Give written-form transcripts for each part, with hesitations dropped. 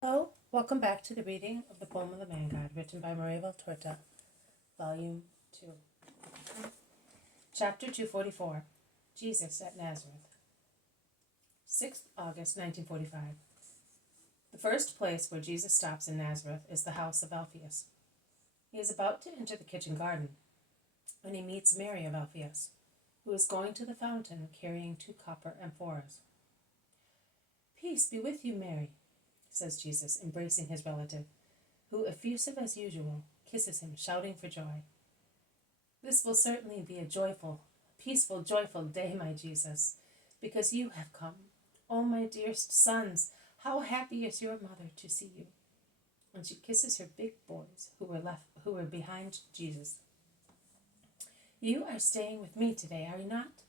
Hello, welcome back to the reading of the poem of the Man God, written by Maria Valtorta, Volume 2. Chapter 244, Jesus at Nazareth. 6th August 1945. The first place where Jesus stops in Nazareth is the house of Alphaeus. He is about to enter the kitchen garden when he meets Mary of Alphaeus, who is going to the fountain carrying 2 copper amphoras. "Peace be with you, Mary," says Jesus, embracing his relative, who, effusive as usual, kisses him, shouting for joy. "This will certainly be a joyful, peaceful, joyful day, my Jesus, because you have come. Oh, my dearest sons, how happy is your mother to see you." And she kisses her big boys who were behind Jesus. "You are staying with me today, are you not?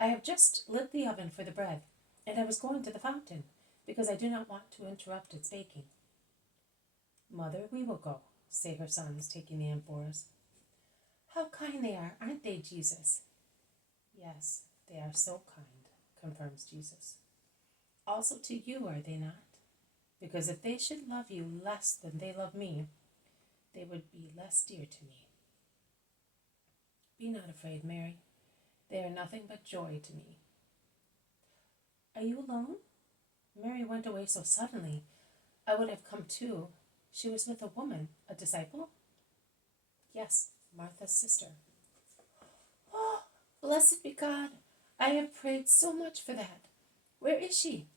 I have just lit the oven for the bread, and I was going to the fountain, because I do not want to interrupt its baking." "Mother, we will go," say her sons, taking the amphoras. "How kind they are, aren't they, Jesus?" "Yes, they are so kind," confirms Jesus. "Also to you, are they not? Because if they should love you less than they love me, they would be less dear to me." "Be not afraid, Mary. They are nothing but joy to me." "Are you alone? Mary went away so suddenly. I would have come too. She was with a woman, a disciple?" "Yes, Martha's sister." "Oh, blessed be God! I have prayed so much for that. Where is she?"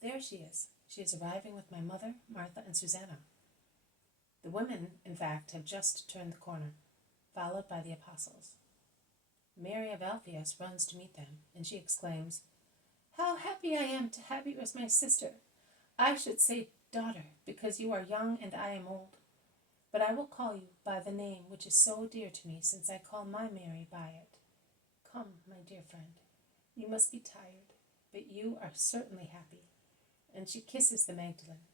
"There she is. She is arriving with my mother, Martha, and Susanna." The women, in fact, have just turned the corner, followed by the apostles. Mary of Alphaeus runs to meet them, and she exclaims, "How happy I am to have you as my sister! I should say daughter, because you are young and I am old. But I will call you by the name which is so dear to me, since I call my Mary by it. Come, my dear friend, you must be tired, but you are certainly happy." And she kisses the Magdalene,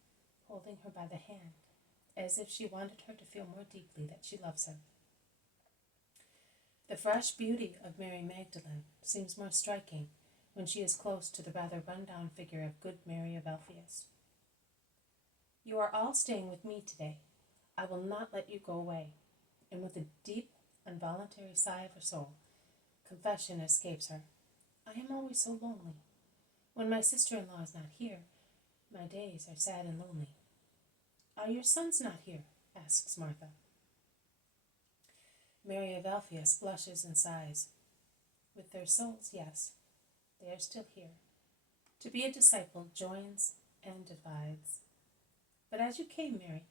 holding her by the hand, as if she wanted her to feel more deeply that she loves her. The fresh beauty of Mary Magdalene seems more striking when she is close to the rather run-down figure of good Mary of Alphaeus. "You are all staying with me today. I will not let you go away." And with a deep, involuntary sigh of her soul, confession escapes her. "I am always so lonely. When my sister-in-law is not here, my days are sad and lonely." "Are your sons not here?" asks Martha. Mary of Alphaeus blushes and sighs. "With their souls, yes, they are still here. To be a disciple joins and divides. But as you came, Mary,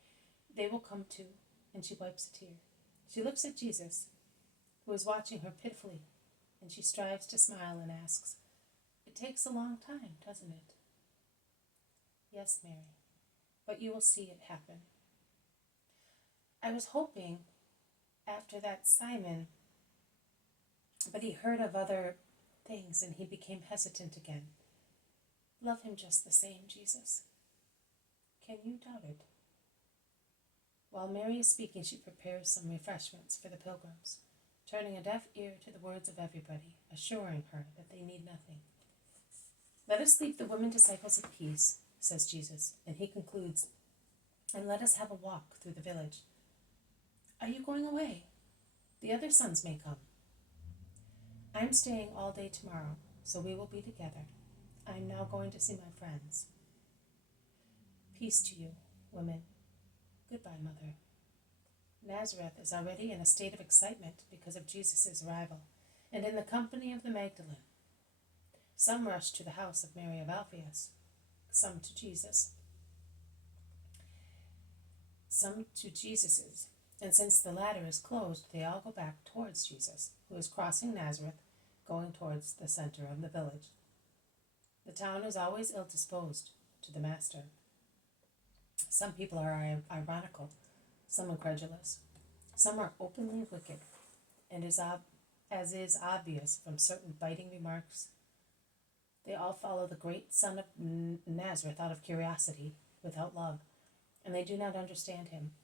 they will come too." And she wipes a tear. She looks at Jesus, who is watching her pitifully, and she strives to smile and asks, "It takes a long time, doesn't it?" "Yes, Mary, but you will see it happen. I was hoping after that Simon, but he heard of other things and he became hesitant again. Love him just the same, Jesus. Can you doubt it?" While Mary is speaking, she prepares some refreshments for the pilgrims, turning a deaf ear to the words of everybody, assuring her that they need nothing. "Let us leave the women disciples at peace," says Jesus, and he concludes, "and let us have a walk through the village." "Are you going away? The other sons may come." "I am staying all day tomorrow, so we will be together. I am now going to see my friends." "Peace to you, women. Goodbye, Mother." Nazareth is already in a state of excitement because of Jesus' arrival, and in the company of the Magdalene. Some rush to the house of Mary of Alphaeus, some to Jesus, some to Jesus's, and since the latter is closed, they all go back towards Jesus, who is crossing Nazareth, going towards the center of the village. The town is always ill-disposed to the Master. Some people are ironical, some incredulous. Some are openly wicked, and as is obvious from certain biting remarks, they all follow the great Son of Nazareth out of curiosity, without love, and they do not understand him.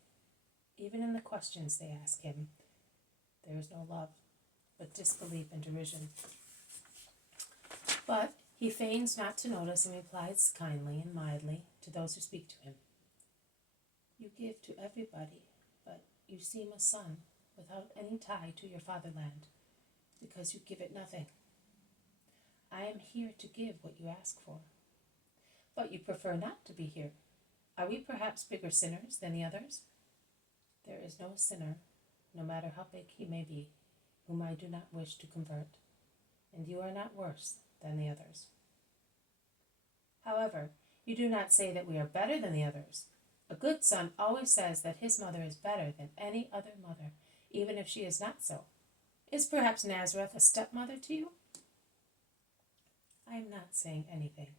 Even in the questions they ask him, there is no love, but disbelief and derision. But he feigns not to notice and replies kindly and mildly to those who speak to him. You give to everybody, but you seem a son without any tie to your fatherland, because you give it nothing. I am here to give what you ask for, but you prefer not to be here. Are we perhaps bigger sinners than the others? There is no sinner, no matter how big he may be, whom I do not wish to convert, and you are not worse than the others. However, you do not say that we are better than the others. A good son always says that his mother is better than any other mother, even if she is not so. Is perhaps Nazareth a stepmother to you? I am not saying anything.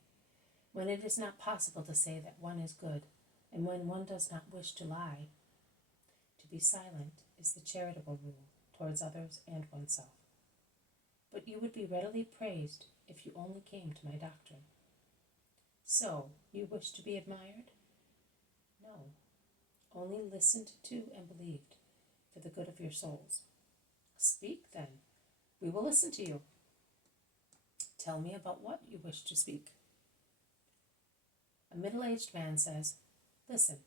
When it is not possible to say that one is good, and when one does not wish to lie, to be silent is the charitable rule towards others and oneself. But you would be readily praised if you only came to my doctrine. So, you wish to be admired? No, only listened to and believed for the good of your souls. Speak, then. We will listen to you. Tell me about what you wish to speak. A middle-aged man says, Listen,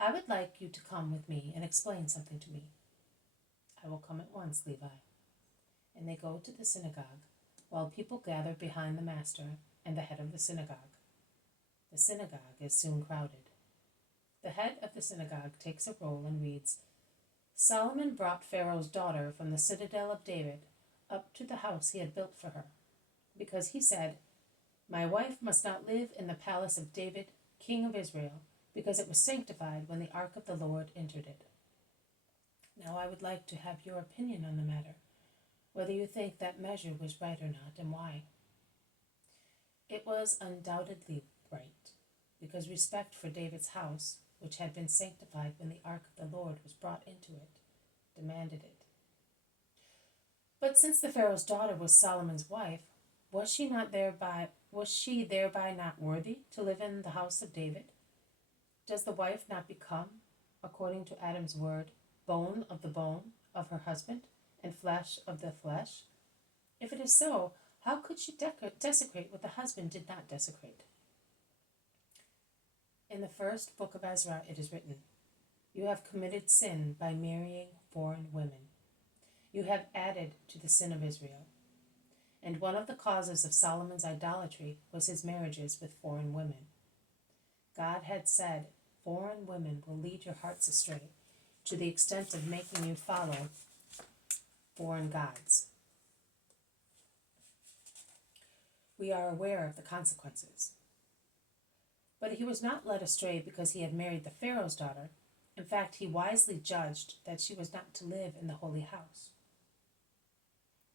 I would like you to come with me and explain something to me. I will come at once, Levi. And they go to the synagogue, while people gather behind the master and the head of the synagogue. The synagogue is soon crowded. The head of the synagogue takes a roll and reads, Solomon brought Pharaoh's daughter from the citadel of David up to the house he had built for her, because he said, My wife must not live in the palace of David, king of Israel, because it was sanctified when the ark of the Lord entered it. Now I would like to have your opinion on the matter, whether you think that measure was right or not, and why. It was undoubtedly right, because respect for David's house, which had been sanctified when the ark of the Lord was brought into it, demanded it. But since the Pharaoh's daughter was Solomon's wife, was she thereby not worthy to live in the house of David? Does the wife not become, according to Adam's word, bone of the bone of her husband, and flesh of the flesh? If it is so, how could she desecrate what the husband did not desecrate? In the first book of Ezra it is written, You have committed sin by marrying foreign women. You have added to the sin of Israel. And one of the causes of Solomon's idolatry was his marriages with foreign women. God had said, Foreign women will lead your hearts astray, to the extent of making you follow foreign gods. We are aware of the consequences. But he was not led astray because he had married the Pharaoh's daughter. In fact, he wisely judged that she was not to live in the holy house.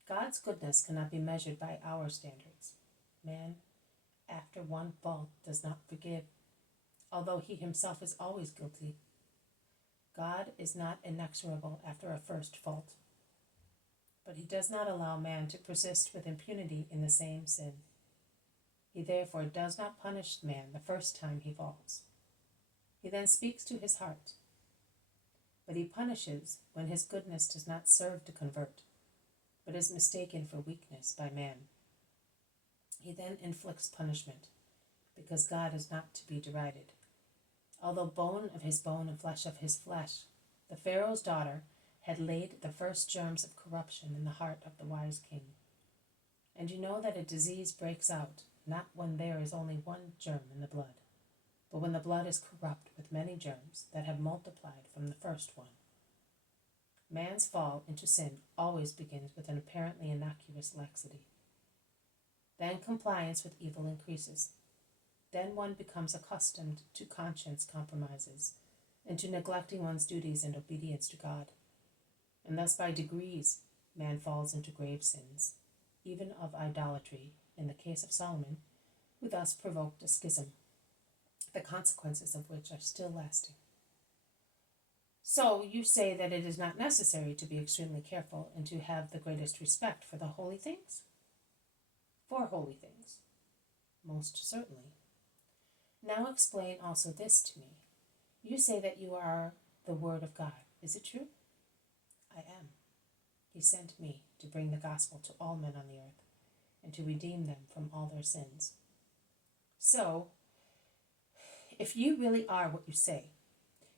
God's goodness cannot be measured by our standards. Man, after one fault, does not forgive, although he himself is always guilty. God is not inexorable after a first fault, but he does not allow man to persist with impunity in the same sin. He therefore does not punish man the first time he falls. He then speaks to his heart, but he punishes when his goodness does not serve to convert, but is mistaken for weakness by man. He then inflicts punishment, because God is not to be derided. Although bone of his bone and flesh of his flesh, the Pharaoh's daughter had laid the first germs of corruption in the heart of the wise king. And you know that a disease breaks out, not when there is only one germ in the blood, but when the blood is corrupt with many germs that have multiplied from the first one. Man's fall into sin always begins with an apparently innocuous laxity. Then compliance with evil increases. Then one becomes accustomed to conscience compromises and to neglecting one's duties and obedience to God. And thus by degrees, man falls into grave sins, even of idolatry, in the case of Solomon, who thus provoked a schism, the consequences of which are still lasting. So you say that it is not necessary to be extremely careful and to have the greatest respect for the holy things? For holy things. Most certainly. Now explain also this to me. You say that you are the Word of God. Is it true? I am. He sent me to bring the gospel to all men on the earth and to redeem them from all their sins. So, If you really are what you say,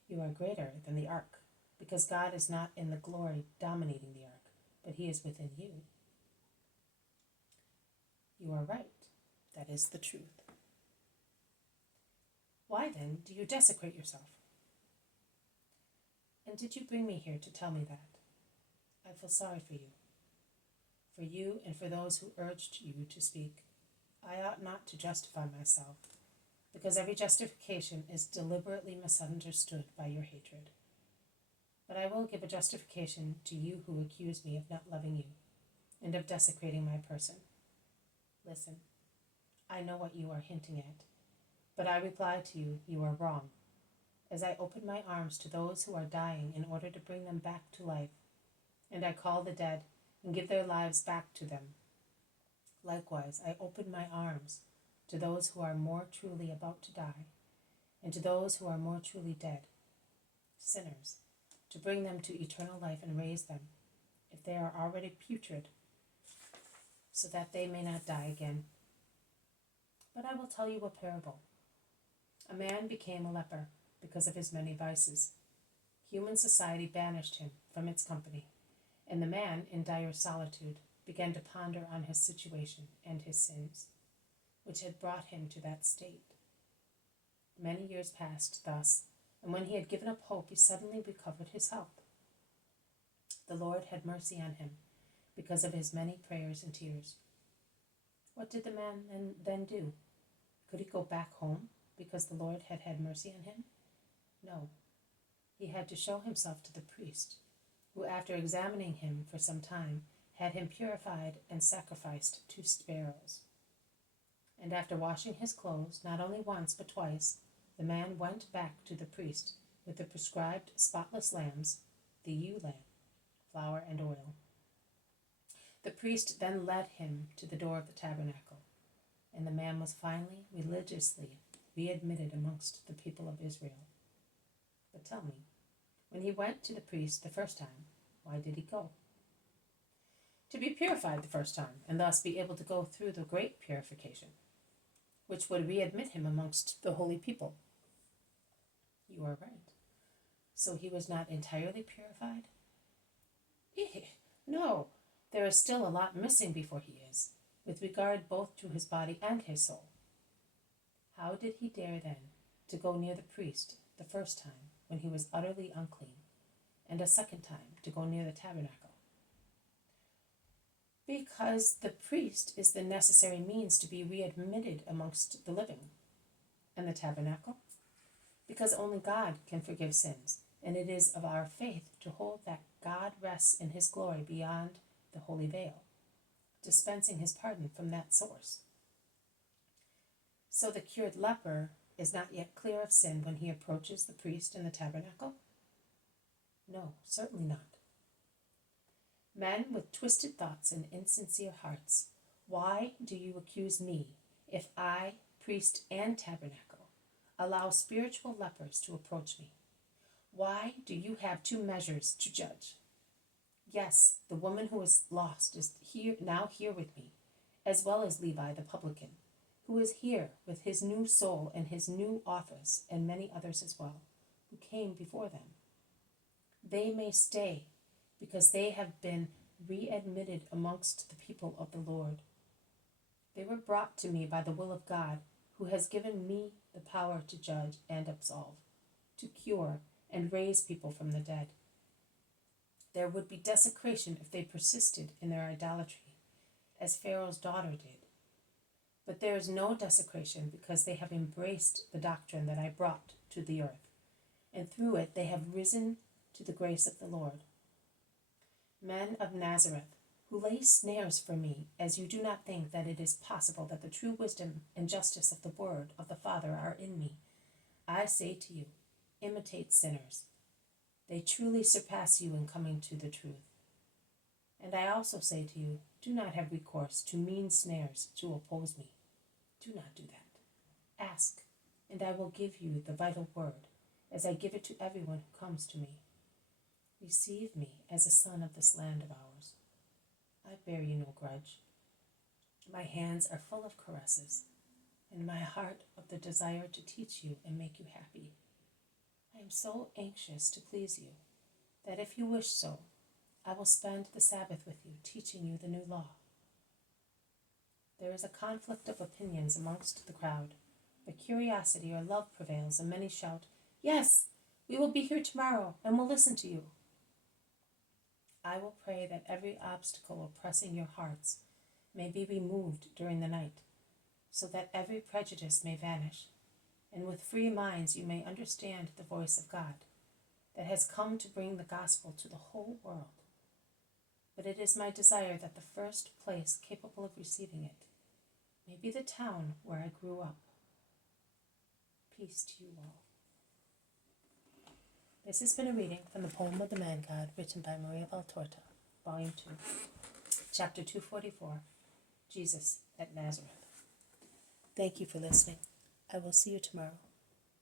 you are greater than the ark, because God is not in the glory dominating the ark, but he is within you. You are right. That is the truth. Why then do you desecrate yourself? And did you bring me here to tell me that? I feel sorry for you and for those who urged you to speak. I ought not to justify myself, because every justification is deliberately misunderstood by your hatred. But I will give a justification to you who accuse me of not loving you and of desecrating my person. Listen, I know what you are hinting at, but I reply to you, you are wrong. As I open my arms to those who are dying in order to bring them back to life, and I call the dead and give their lives back to them, likewise I open my arms to those who are more truly about to die, and to those who are more truly dead, sinners, to bring them to eternal life and raise them, if they are already putrid, so that they may not die again. But I will tell you a parable. A man became a leper because of his many vices. Human society banished him from its company, and the man, in dire solitude, began to ponder on his situation and his sins, which had brought him to that state. Many years passed thus, and when he had given up hope, he suddenly recovered his health. The Lord had mercy on him because of his many prayers and tears. What did the man then do? Could he go back home because the Lord had had mercy on him? No. He had to show himself to the priest, who, after examining him for some time, had him purified and sacrificed 2 sparrows. And after washing his clothes, not only once but twice, the man went back to the priest with the prescribed spotless lambs, the ewe lamb, flour and oil. The priest then led him to the door of the tabernacle, and the man was finally religiously readmitted amongst the people of Israel. But tell me, when he went to the priest the first time, why did he go? To be purified the first time, and thus be able to go through the great purification, which would readmit him amongst the holy people. You are right. So he was not entirely purified? No, there is still a lot missing before he is, with regard both to his body and his soul. How did he dare then to go near the priest the first time when he was utterly unclean, and a second time to go near the tabernacle? Because the priest is the necessary means to be readmitted amongst the living. And the tabernacle? Because only God can forgive sins, and it is of our faith to hold that God rests in his glory beyond the holy veil, dispensing his pardon from that source. So the cured leper is not yet clear of sin when he approaches the priest in the tabernacle? No, certainly not. Men with twisted thoughts and insincere hearts, why do you accuse me if I, priest and tabernacle, allow spiritual lepers to approach me? Why do you have 2 measures to judge? Yes, the woman who is lost is now here with me, as well as Levi the publican, who is here with his new soul and his new office, and many others as well, who came before them. They may stay, because they have been readmitted amongst the people of the Lord. They were brought to me by the will of God, who has given me the power to judge and absolve, to cure and raise people from the dead. There would be desecration if they persisted in their idolatry, as Pharaoh's daughter did. But there is no desecration because they have embraced the doctrine that I brought to the earth, and through it they have risen to the grace of the Lord. Men of Nazareth, who lay snares for me, as you do not think that it is possible that the true wisdom and justice of the word of the Father are in me, I say to you, imitate sinners. They truly surpass you in coming to the truth. And I also say to you, do not have recourse to mean snares to oppose me. Do not do that. Ask, and I will give you the vital word, as I give it to everyone who comes to me. Receive me as a son of this land of ours. I bear you no grudge. My hands are full of caresses. in my heart of the desire to teach you and make you happy. I am so anxious to please you that if you wish so, I will spend the Sabbath with you, teaching you the new law. There is a conflict of opinions amongst the crowd, but curiosity or love prevails, and many shout, "Yes, we will be here tomorrow and will listen to you." I will pray that every obstacle oppressing your hearts may be removed during the night, so that every prejudice may vanish, and with free minds you may understand the voice of God that has come to bring the gospel to the whole world. But it is my desire that the first place capable of receiving it may be the town where I grew up. Peace to you all. This has been a reading from the poem of the Man God, written by Maria Valtorta, Volume 2, Chapter 244, Jesus at Nazareth. Thank you for listening. I will see you tomorrow.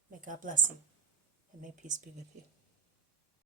May God bless you, and may peace be with you.